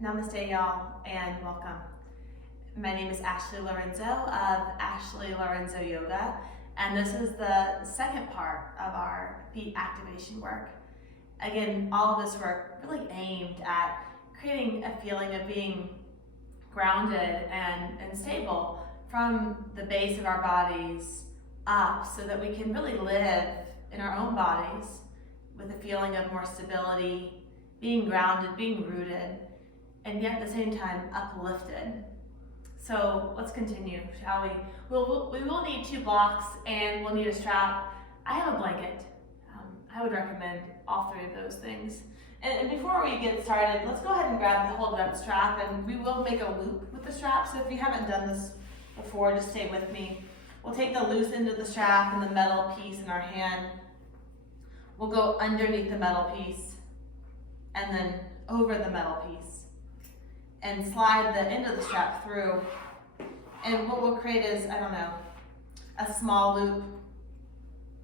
Namaste, y'all, and welcome. My name is Ashley Lorenzo of Ashley Lorenzo Yoga, and this is the second part of our feet activation work. Again, all of this work really aimed at creating a feeling of being grounded and stable from the base of our bodies up so that we can really live in our own bodies with a feeling of more stability, being grounded, being rooted, and yet at the same time uplifted. So let's continue, shall we? We will need 2 blocks and we'll need a strap. I have a blanket. I would recommend all 3 of those things. And before we get started, let's go ahead and grab the hold of that strap, and we will make a loop with the strap. So if you haven't done this before, just stay with me. We'll take the loose end of the strap and the metal piece in our hand. We'll go underneath the metal piece and then over the metal piece and slide the end of the strap through. And what we'll create is, a small loop,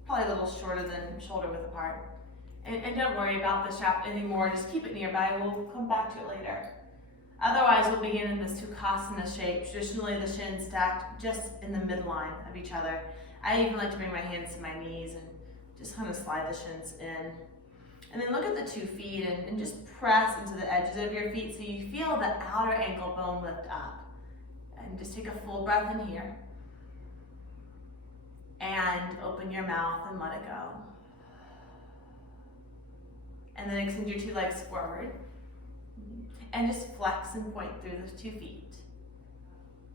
probably a little shorter than shoulder width apart. And don't worry about the strap anymore, just keep it nearby, we'll come back to it later. Otherwise, we'll begin in this Sukhasana shape, traditionally the shins stacked just in the midline of each other. I even like to bring my hands to my knees and just kind of slide the shins in. And then look at the 2 feet and just press into the edges of your feet so you feel the outer ankle bone lift up. And just take a full breath in here. And open your mouth and let it go. And then extend your 2 legs forward. And just flex and point through those 2 feet.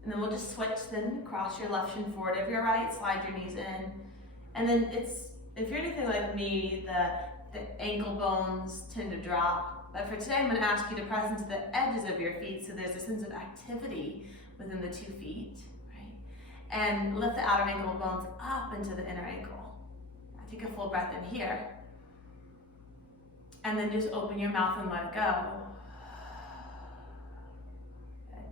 And then we'll just switch, then cross your left shin forward of your right, slide your knees in. And then if you're anything like me, the ankle bones tend to drop. But for today, I'm gonna ask you to press into the edges of your feet so there's a sense of activity within the 2 feet, right? And lift the outer ankle bones up into the inner ankle. Now take a full breath in here. And then just open your mouth and let it go. Okay.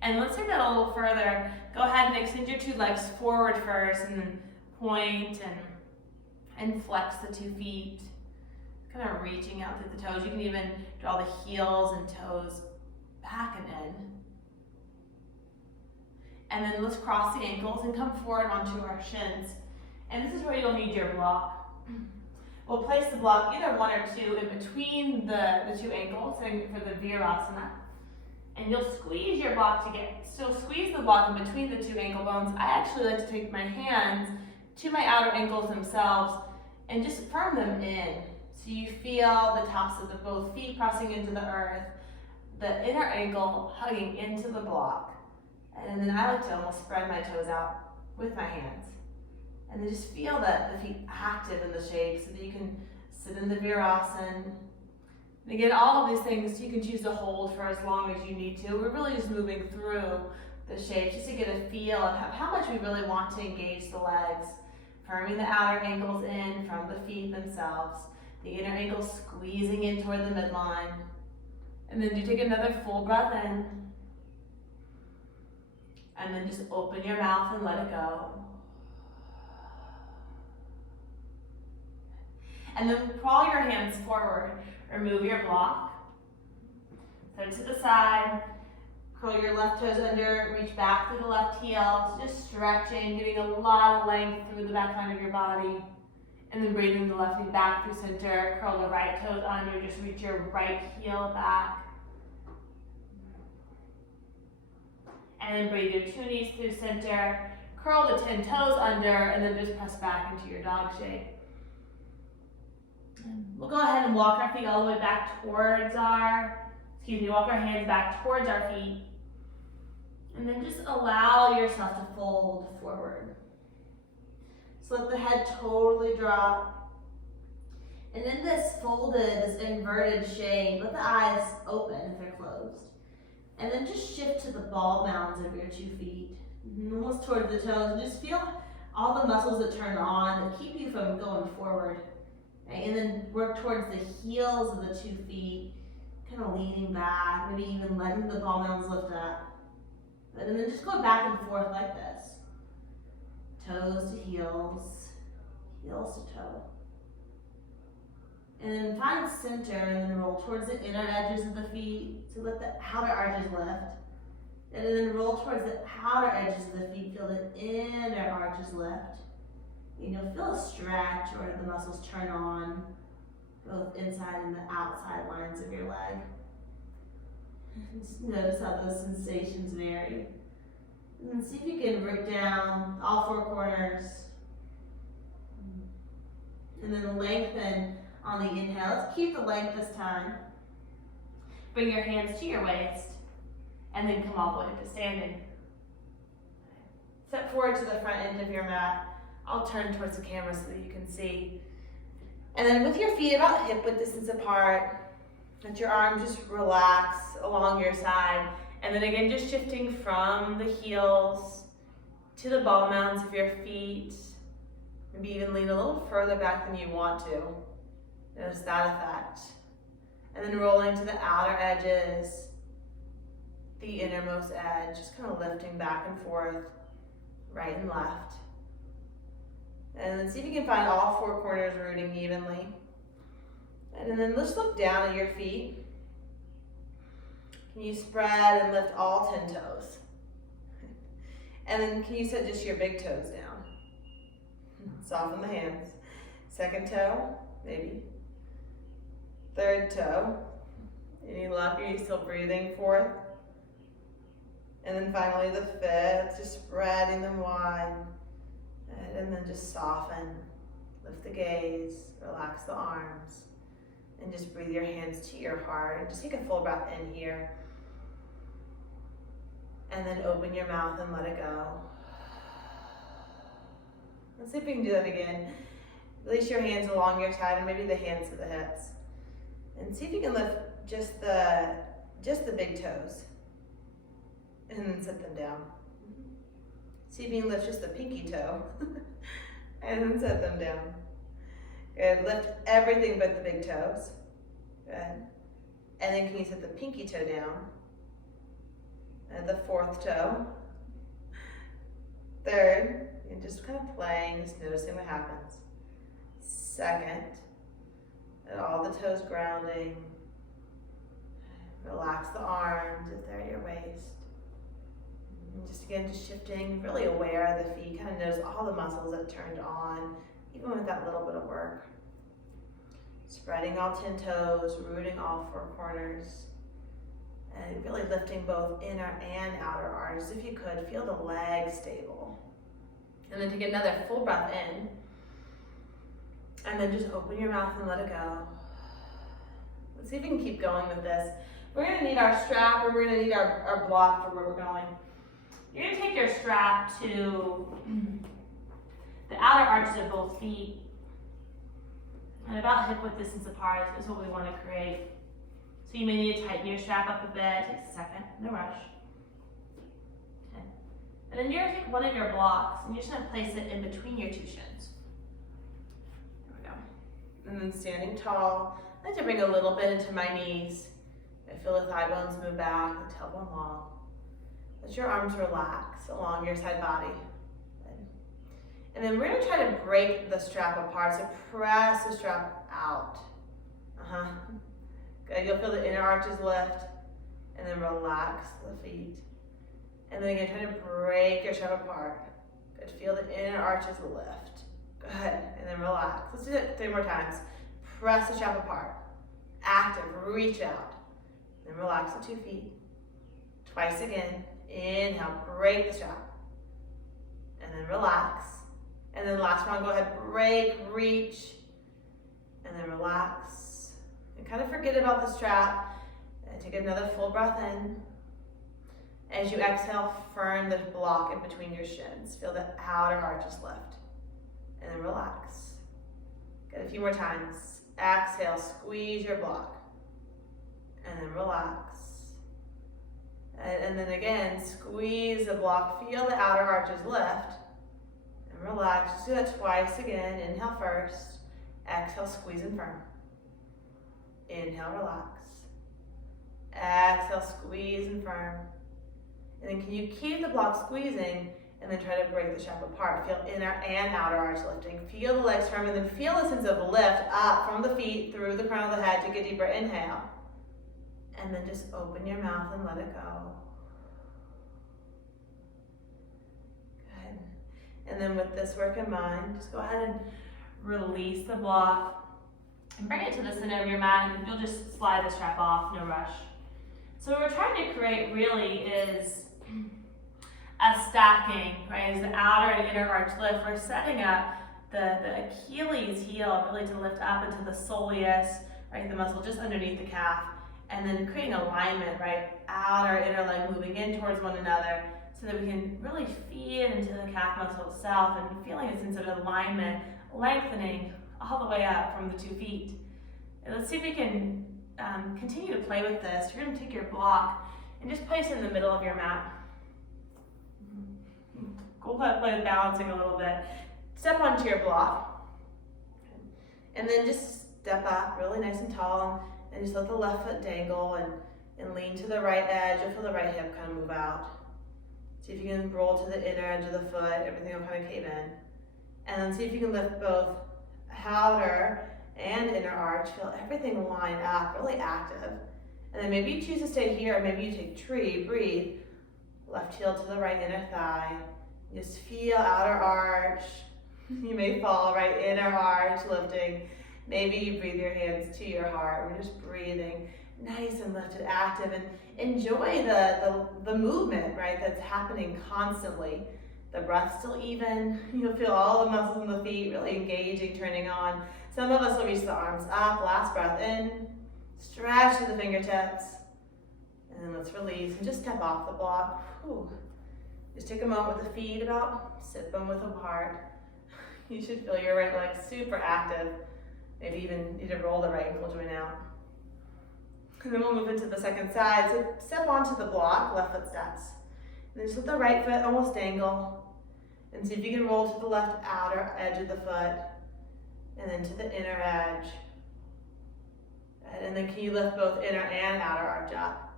And let's take that a little further. Go ahead and extend your 2 legs forward first and then point and flex the 2 feet. Kind of reaching out through the toes. You can even draw the heels and toes back and in. And then let's cross the ankles and come forward onto our shins. And this is where you'll need your block. We'll place the block, either 1 or 2, in between the 2 ankles for the Virasana. And you'll squeeze your block squeeze the block in between the 2 ankle bones. I actually like to take my hands to my outer ankles themselves and just firm them in. So you feel the tops of the both feet pressing into the earth, the inner ankle hugging into the block. And then I like to almost spread my toes out with my hands. And then just feel the feet active in the shape so that you can sit in the Virasana. And again, all of these things you can choose to hold for as long as you need to. We're really just moving through the shapes just to get a feel of how much we really want to engage the legs. Firming the outer ankles in from the feet themselves. The inner ankle squeezing in toward the midline. And then you take another full breath in. And then just open your mouth and let it go. And then crawl your hands forward. Remove your block. Set to the side. Curl your left toes under. Reach back through the left heel. Just stretching, getting a lot of length through the back line of your body. And then bringing the left knee back through center. Curl the right toes under. Just reach your right heel back. And then bring your 2 knees through center. Curl the 10 toes under. And then just press back into your dog shape. We'll go ahead and walk our feet all the way back towards walk our hands back towards our feet. And then just allow yourself to fold forward. So let the head totally drop. And in this inverted shape, let the eyes open if they're closed. And then just shift to the ball mounds of your 2 feet. Almost towards the toes. And just feel all the muscles that turn on that keep you from going forward. Okay? And then work towards the heels of the 2 feet. Kind of leaning back, maybe even letting the ball mounds lift up. And then just go back and forth like this. Toes to heels, heels to toe. And then find center and then roll towards the inner edges of the feet. So let the outer arches lift. And then roll towards the outer edges of the feet. Feel the inner arches lift. And you'll feel a stretch or the muscles turn on, both inside and the outside lines of your leg. Just notice how those sensations vary. And then see if you can work down all four corners. And then lengthen on the inhale. Let's keep the length this time. Bring your hands to your waist. And then come all the way to standing. Step forward to the front end of your mat. I'll turn towards the camera so that you can see. And then with your feet about hip width distance apart, let your arms just relax along your side. And then again, just shifting from the heels to the ball mounds of your feet. Maybe even lean a little further back than you want to. Notice that effect. And then rolling to the outer edges, the innermost edge, just kind of lifting back and forth, right and left. And then see if you can find all four corners rooting evenly. And then let's look down at your feet. Can you spread and lift all 10 toes? And then can you set just your big toes down? Soften the hands. Second toe, maybe. Third toe. Any luck? Are you still breathing? Fourth. And then finally the fifth, just spreading them wide. And then just soften. Lift the gaze, relax the arms. And just breathe your hands to your heart. Just take a full breath in here. And then open your mouth and let it go. Let's see if we can do that again. Release your hands along your side and maybe the hands to the hips. And see if you can lift just the big toes. And then set them down. See if you can lift just the pinky toe. And then set them down. Good. Lift everything but the big toes. Good. And then can you set the pinky toe down? And the fourth toe. Third. And just kind of playing, just noticing what happens. Second. And all the toes grounding. Relax the arms if they're at your waist. And just again, just shifting, really aware of the feet. Kind of notice all the muscles that turned on, even with that little bit of work. Spreading all 10 toes, rooting all four corners. And really lifting both inner and outer arches. If you could, feel the legs stable. And then take another full breath in. And then just open your mouth and let it go. Let's see if we can keep going with this. We're going to need our strap, or we're going to need our block for where we're going. You're going to take your strap to the outer arches of both feet. And about hip width distance apart is what we want to create. So you may need to tighten your strap up a bit. It takes a second, no rush. Okay. And then you're going to take one of your blocks and you're just going to place it in between your two shins. There we go. And then standing tall, I like to bring a little bit into my knees. I feel the thigh bones move back, the tailbone long. Let your arms relax along your side body. And then we're going to try to break the strap apart. So press the strap out. Good. You'll feel the inner arches lift. And then relax the feet. And then again, try to break your strap apart. Good. Feel the inner arches lift. Good. And then relax. Let's do that 3 more times. Press the strap apart. Active. Reach out. Then relax the 2 feet. Twice again. Inhale. Break the strap. And then relax. And then last one, go ahead, break, reach, and then relax. And kind of forget about the strap. And take another full breath in. As you exhale, firm the block in between your shins. Feel the outer arches lift. And then relax. Get a few more times. Exhale, squeeze your block. And then relax. And then again, squeeze the block. Feel the outer arches lift. Relax, just do that twice again. Inhale first, exhale, squeeze and firm. Inhale, relax. Exhale, squeeze and firm. And then can you keep the block squeezing and then try to break the strap apart. Feel inner and outer arch lifting. Feel the legs firm, and then feel a sense of lift up from the feet through the crown of the head. Take a deeper inhale. And then just open your mouth and let it go. Good. And then with this work in mind, just go ahead and release the block and bring it to the center of your mat, and you'll just slide the strap off, no rush. So what we're trying to create really is a stacking, right? As the outer and inner arch lift, we're setting up the Achilles heel really to lift up into the soleus, right? The muscle just underneath the calf, and then creating alignment, right? Outer, inner leg moving in towards one another so that we can really feed into the calf muscle itself and feeling a sense of alignment, lengthening all the way up from the 2 feet. And let's see if we can continue to play with this. You're going to take your block and just place it in the middle of your mat. Go ahead and play with balancing a little bit. Step onto your block. And then just step up really nice and tall, and just let the left foot dangle and lean to the right edge. You'll feel the right hip kind of move out. See if you can roll to the inner edge of the foot. Everything will kind of cave in. And then see if you can lift both outer and inner arch. Feel everything line up, really active. And then maybe you choose to stay here, or maybe you take tree, breathe. Left heel to the right inner thigh. Just feel outer arch. You may fall, right? Inner arch lifting. Maybe you breathe your hands to your heart. We're just breathing nice and lifted, active, and enjoy the movement, right? That's happening constantly. The breath's still even. You'll feel all the muscles in the feet really engaging, turning on. Some of us will reach the arms up. Last breath in. Stretch to the fingertips. And then let's release and just step off the block. Whew. Just take a moment with the feet about, sip them with apart. You should feel your right leg super active. Maybe even need to roll the right ankle joint out. And then we'll move into the second side. So step onto the block, left foot steps. And then just let the right foot almost dangle. And see if you can roll to the left outer edge of the foot. And then to the inner edge. And then can you lift both inner and outer arch up?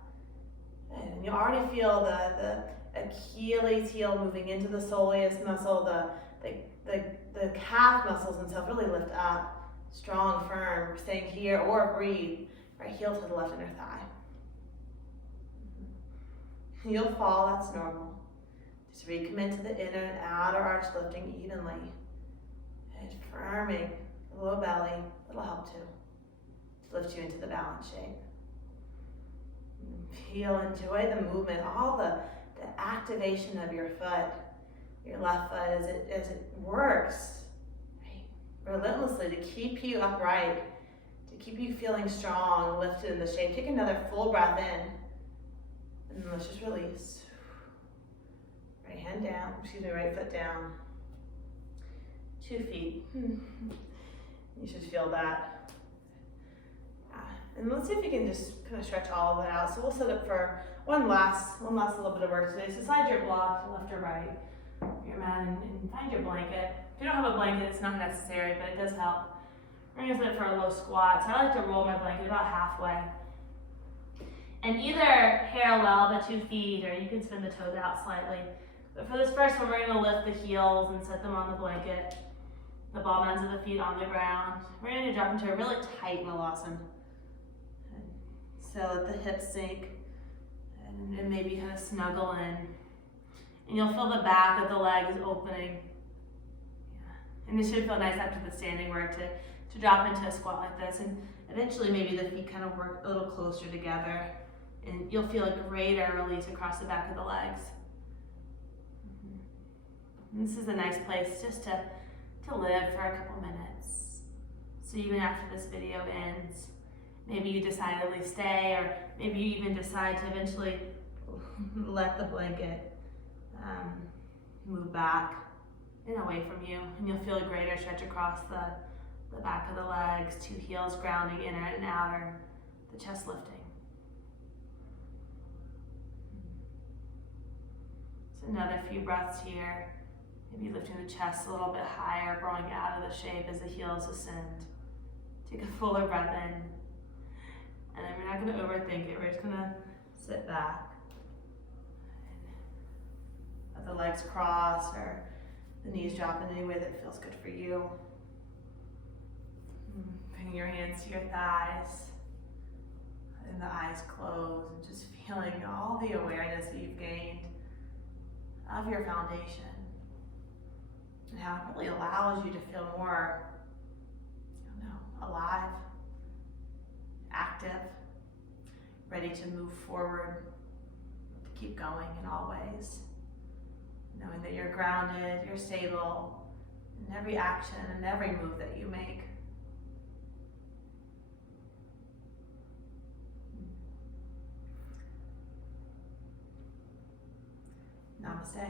And you already feel the Achilles heel moving into the soleus muscle, the calf muscles themselves really lift up. Strong, firm, staying here, or breathe. Right heel to the left inner thigh. You'll fall, that's normal. Just recommit to the inner and outer arch lifting evenly. And firming the low belly, that'll help too. Lift you into the balance shape. Feel, enjoy the movement, all the activation of your foot, your left foot as it works relentlessly to keep you upright, to keep you feeling strong, lifted in the shape. Take another full breath in, and then let's just release. Right hand down, right foot down. 2 feet. You should feel that. And let's see if you can just kind of stretch all of it out. So we'll set up for one last little bit of work today. So slide your block left or right, your mat, and find your blanket. If you don't have a blanket, it's not necessary, but it does help. We're gonna set it for a low squat. So I like to roll my blanket about halfway. And either parallel the 2 feet, or you can spin the toes out slightly. But for this first one, we're gonna lift the heels and set them on the blanket. The ball ends of the feet on the ground. We're gonna drop into a really tight Malasana. So let the hips sink and maybe kind of snuggle in. And you'll feel the back of the leg is opening. Yeah. And it should feel nice after the standing work to drop into a squat like this. And eventually maybe the feet kind of work a little closer together. And you'll feel a greater release across the back of the legs. And this is a nice place just to live for a couple minutes. So even after this video ends, maybe you decidedly stay, or maybe you even decide to eventually let the blanket move back and away from you, and you'll feel a greater stretch across the back of the legs, 2 heels grounding inner and outer, the chest lifting. So another few breaths here, maybe lifting the chest a little bit higher, growing out of the shape as the heels ascend. Take a fuller breath in. And then we're not going to overthink it. We're just going to sit back. Let the legs cross or the knees drop in any way that feels good for you. Bring your hands to your thighs, letting the eyes close and just feeling all the awareness that you've gained of your foundation and how it really allows you to feel more, alive, active, ready to move forward, to keep going in all ways. Knowing that you're grounded, you're stable in every action and every move that you make. Namaste.